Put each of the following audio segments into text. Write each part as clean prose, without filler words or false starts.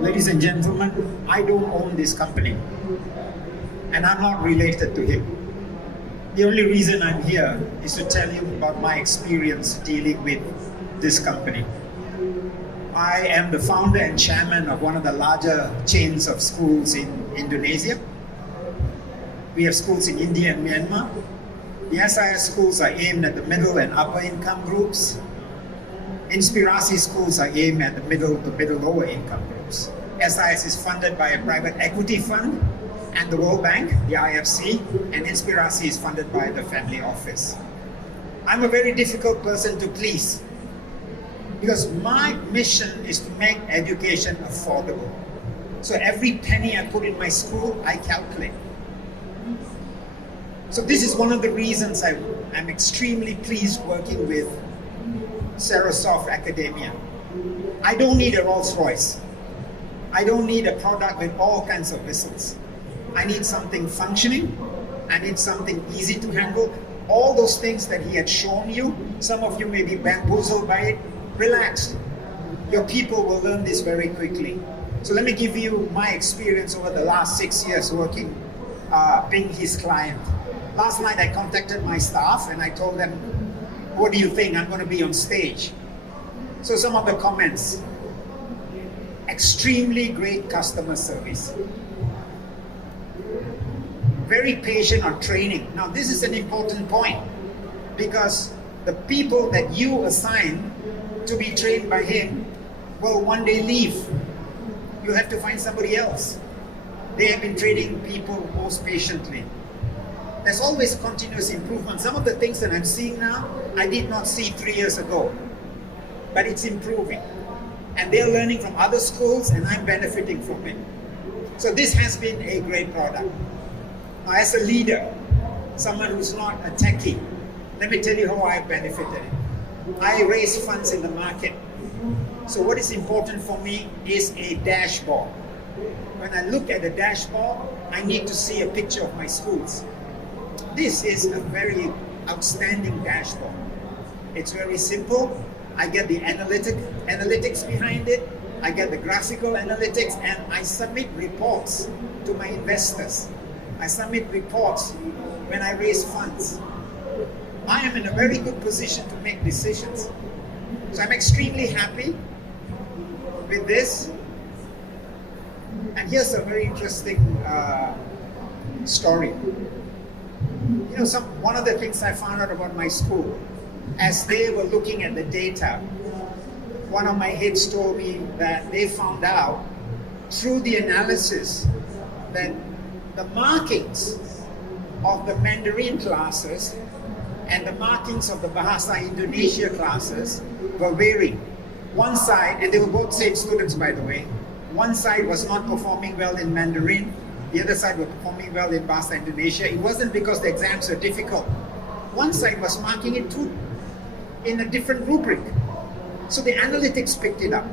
Ladies and gentlemen, I don't own this company, and I'm not related to him. The only reason I'm here is to tell you about my experience dealing with this company. I am the founder and chairman of one of the larger chains of schools in Indonesia. We have schools in India and Myanmar. The SIS schools are aimed at the middle and upper income groups. Inspirasi schools are aimed at the middle to lower income groups. SIS is funded by a private equity fund and the World Bank, the IFC, and Inspirasi is funded by the family office. I'm a very difficult person to please because my mission is to make education affordable. So every penny I put in my school, I calculate. So this is one of the reasons I'm extremely pleased working with Serosoft Academia. I don't need a Rolls Royce. I don't need a product with all kinds of whistles. I need something functioning. I need something easy to handle. All those things that he had shown you, some of you may be bamboozled by it. Relax. Your people will learn this very quickly. So let me give you my experience over the last 6 years working, being his client. Last night I contacted my staff and I told them, what do you think? I'm going to be on stage. So some of the comments, extremely great customer service. Very patient on training. Now this is an important point because the people that you assign to be trained by him will one day leave. You have to find somebody else. They have been training people most patiently. There's always continuous improvement. Some of the things that I'm seeing now, I did not see 3 years ago, but it's improving. And they're learning from other schools and I'm benefiting from it. So this has been a great product. Now, as a leader, someone who's not a techie, let me tell you how I've benefited. I raise funds in the market. So what is important for me is a dashboard. When I look at the dashboard, I need to see a picture of my schools. This is a very outstanding dashboard. It's very simple. I get the analytics behind it. I get the graphical analytics and I submit reports to my investors. I submit reports when I raise funds. I am in a very good position to make decisions. So I'm extremely happy with this. And here's a very interesting story. You know, one of the things I found out about my school, as they were looking at the data, one of my heads told me that they found out through the analysis that the markings of the Mandarin classes and the markings of the Bahasa Indonesia classes were varying. One side, and they were both same students by the way, one side was not performing well in Mandarin, the other side were performing well in Bahasa Indonesia. It wasn't because the exams were difficult. One side was marking it too in a different rubric. So the analytics picked it up.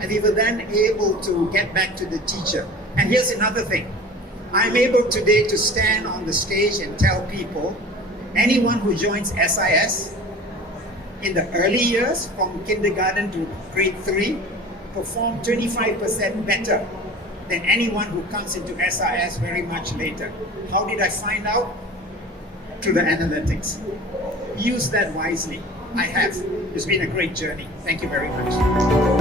And we were then able to get back to the teacher. And here's another thing. I'm able today to stand on the stage and tell people, anyone who joins SIS in the early years, from kindergarten to grade 3, perform 25% better than anyone who comes into SIS very much later. How did I find out? Through the analytics. Use that wisely. I have. It's been a great journey. Thank you very much.